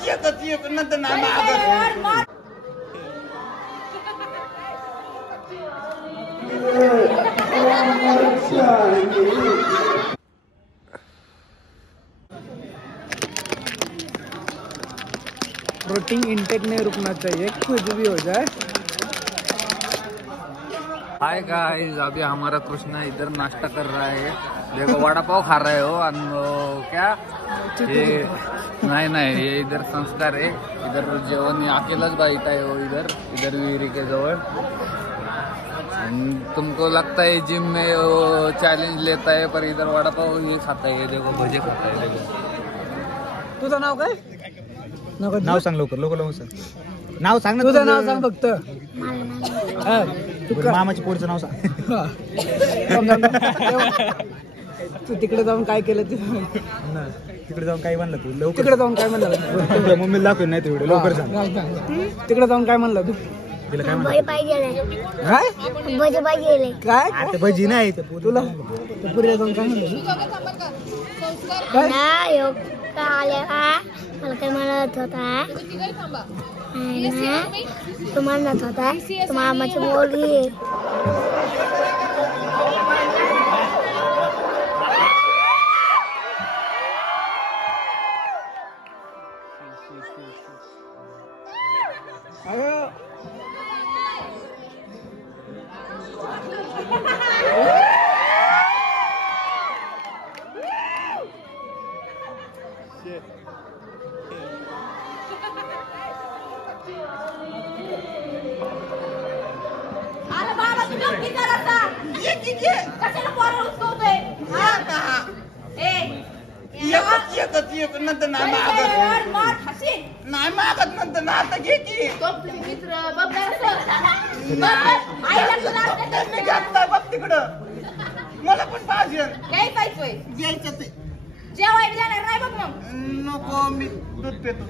एक नंतर नाही मागत. प्रोटीन इंटेक नहीं रुकना चाहिए, कुछ भी हो जाए. हाय गाइस, अभी हमारा कृष्णा इधर नाश्ता कर रहा है. देखो वड़ा पाव खा रहे हो. क्या ये नहीं ये इधर संस्कार है. इधर जेवण अकेलाच बाईत आहे हो. इधर विहिरी के जवळ. तुमको लगता है जिम में वो चैलेंज लेता है, पर इधर वड़ा पाव ये खाता है. देखो भजे खाता है. देखो तुझं नाव काय? नाव सांग लवकर सांग. नाव सांग ना. तुझं नाव सांग फक्त. मामाच्या पोरीचं नाव सांग. तू तिकडे जाऊन काय केलं? तिकडे जाऊन काय म्हणलं तू? लवकर तिकडे जाऊन काय म्हणलं? मम्मीला दाखव नाही व्हिडिओ. लवकर सांग. तिकडे जाऊन काय म्हणलं तू? तिला काय म्हणलं? काय ते भजी नाही ते तुला पुरीला जाऊन काय म्हणलं? मला काय म्हणत होता? तू म्हणत होता तू मामाची मुलगी. एक नंतर नाही मागत. नाही मागत नंतर ना. आता घे की. मी घेतलाय बघ तिकडं. मला पण पाहिजे. घ्यायचं ते. जेवायला जाणार नाही बघ मग. नको, मी दूध पितो.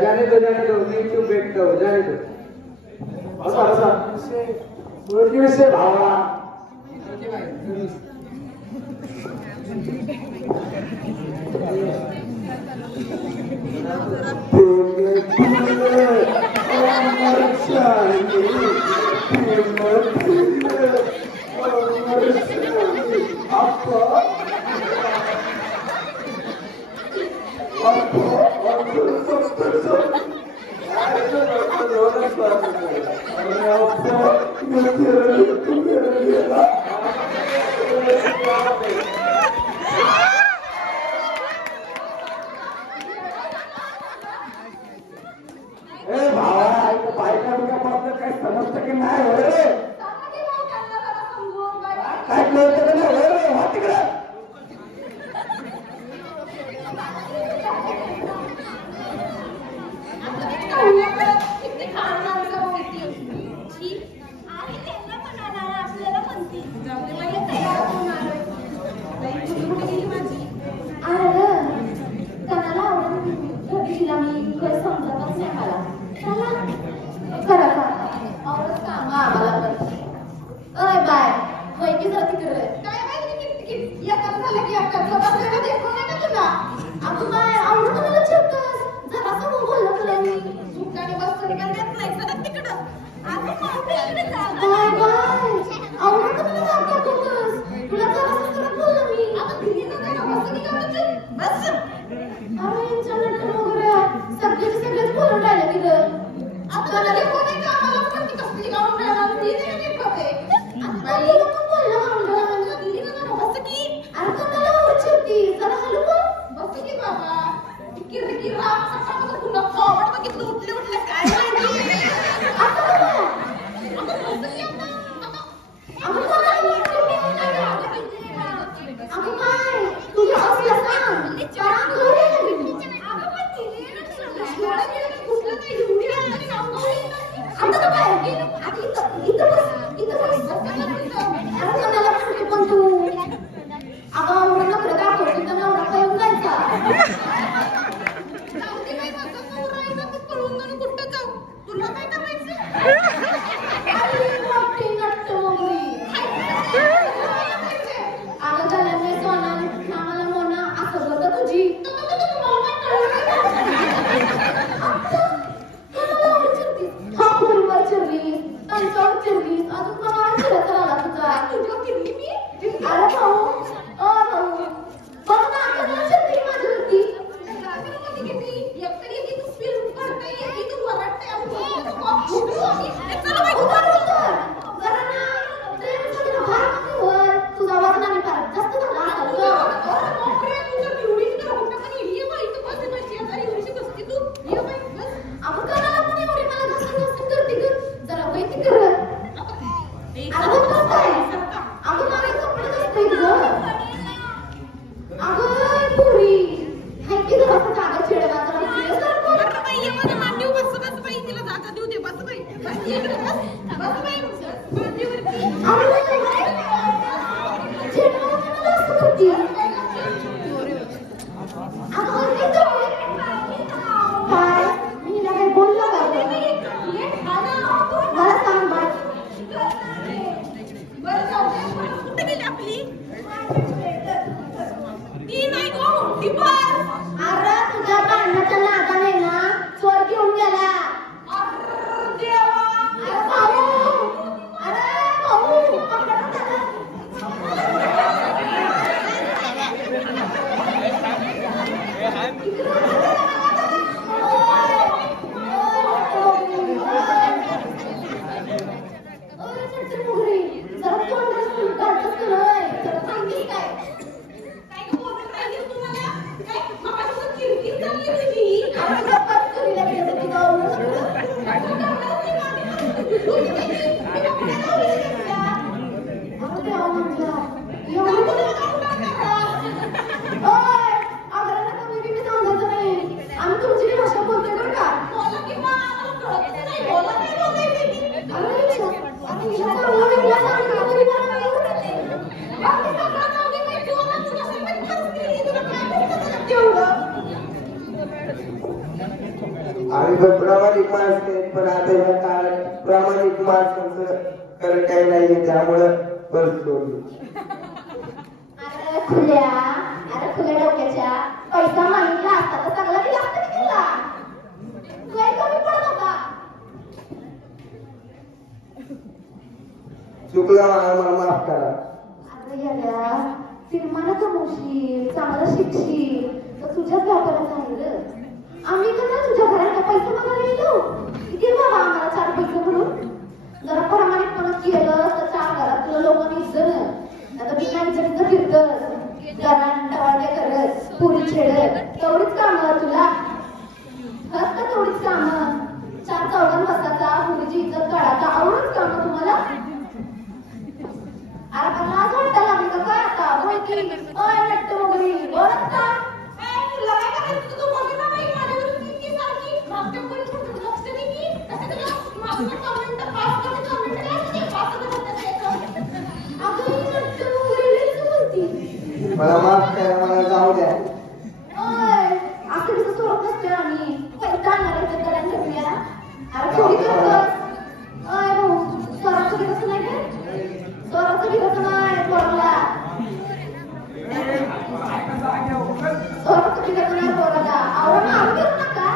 जाने दो यूट्यूब देख दो. जाने दो. से भावा आम्ही पण प्रामाणिक माणसं आहेत, पण आता या काळात प्रामाणिक माणसांचं खरं काही नाहीये, त्यामुळं परत सोडली. अरे खुल्या डोक्याच्या पैसा मागितला असता तर सगळं दिला असतं की तुला. तू एक कमी पडत होता. चुकलं मला माफ करा. अरे याला फिरमानं कमवशील, चांगलं शिकशील तर तुझ्याच व्यापारात राहील. आम्ही कसं तुझ्या घरात पैसे मागायला येलो किती बाबा आम्हाला 4 पैसे म्हणून. जरा प्रामाणिकपणा केलं तर 4 घरात तुला लोकांनी इज्जत आता बिना इज्जतीचं फिरतस घरात टवाळक्या करत पुरी छेडत तेवढीच कामं तुला हस का तेवढीच कामं 4 चौघात बसायचा पुरीची इज्जत काढायचा आवडच कामं तुम्हाला. अरे पण लाज वाटायला लागली का काय आता बोल की ओय नट्ट वगैरे बोलत का मला माफ करा, मला जाऊ द्या. आखरीचं सोडत नसते आम्ही पैसा आणणार सगळ्या. अरे थोडी करतोस भाऊ स्वराचं कसं नाही का स्वराचं कसं नाही पोराला स्वराचं कसं नाही पोराला आवड आम्ही करू नका.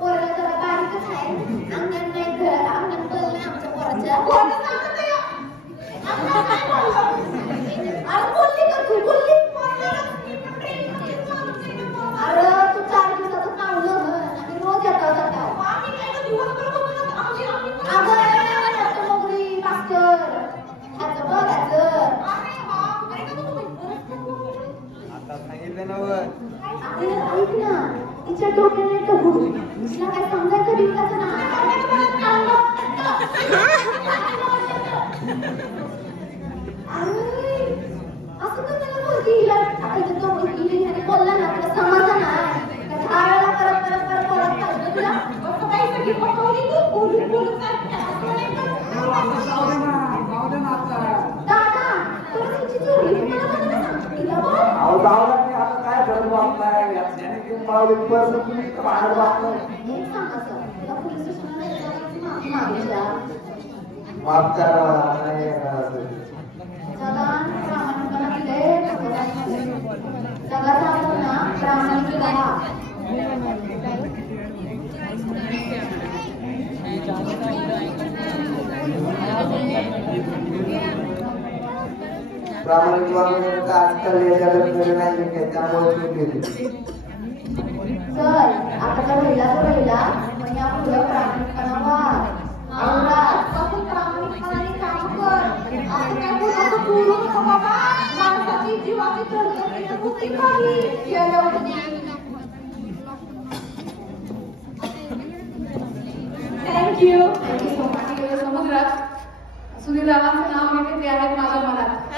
पोराला जरा बारीकच आहे अंगण नाही घर अंगण बल नाही आमच्या पोराच्या अरे बोलली का तू बोलली. अरे तू 4 दिवसाचं नावलं आणि रोज येता जाता अगं मोगरी मास्टर ह्याचं बघायचं. आता सांगितलं ना अरे ऐक ना तिच्या डोक्याने का गुरु तिला काय समजायचं दिसतं ना. अरे असं तर त्याला बोलती हिला आता इथं तो हिने बोलला ना तुला समाधान आहे का 10 वेळा परत पाहिजे तुला असं काही सगळी पटवली तू बोलून दादा तुला तिची चोरी तिला बोल. अहो गावाला नाही, आता काय भरत वाटलाय याने घेऊन मावली परत तुम्ही बाहेर वाटलं. एक सांग असं तुला पोलीस स्टेशनला जायची माफी मागितला माफ करा मला नाही येणार असेल. जगात प्रामाणिकपणा दिले जगात आपण ना प्रामाणिक राहा. प्रामाणिक वागणूक आजकाल या जगात मिळत नाही त्यामुळे चुकली. सर आता राहिला पण या पुढे प्रामाणिकपणा वाढ. आपण प्रामाणिकपणाने काम कर. असं काय कोणाचं बोलू नका बाबा. माणसाची जीवाची तडजोड होती काही गेलं थँक्यू सो मच. समुद्रात सुनील रावांचं नाव घेते ते आहेत माझ्या मनात.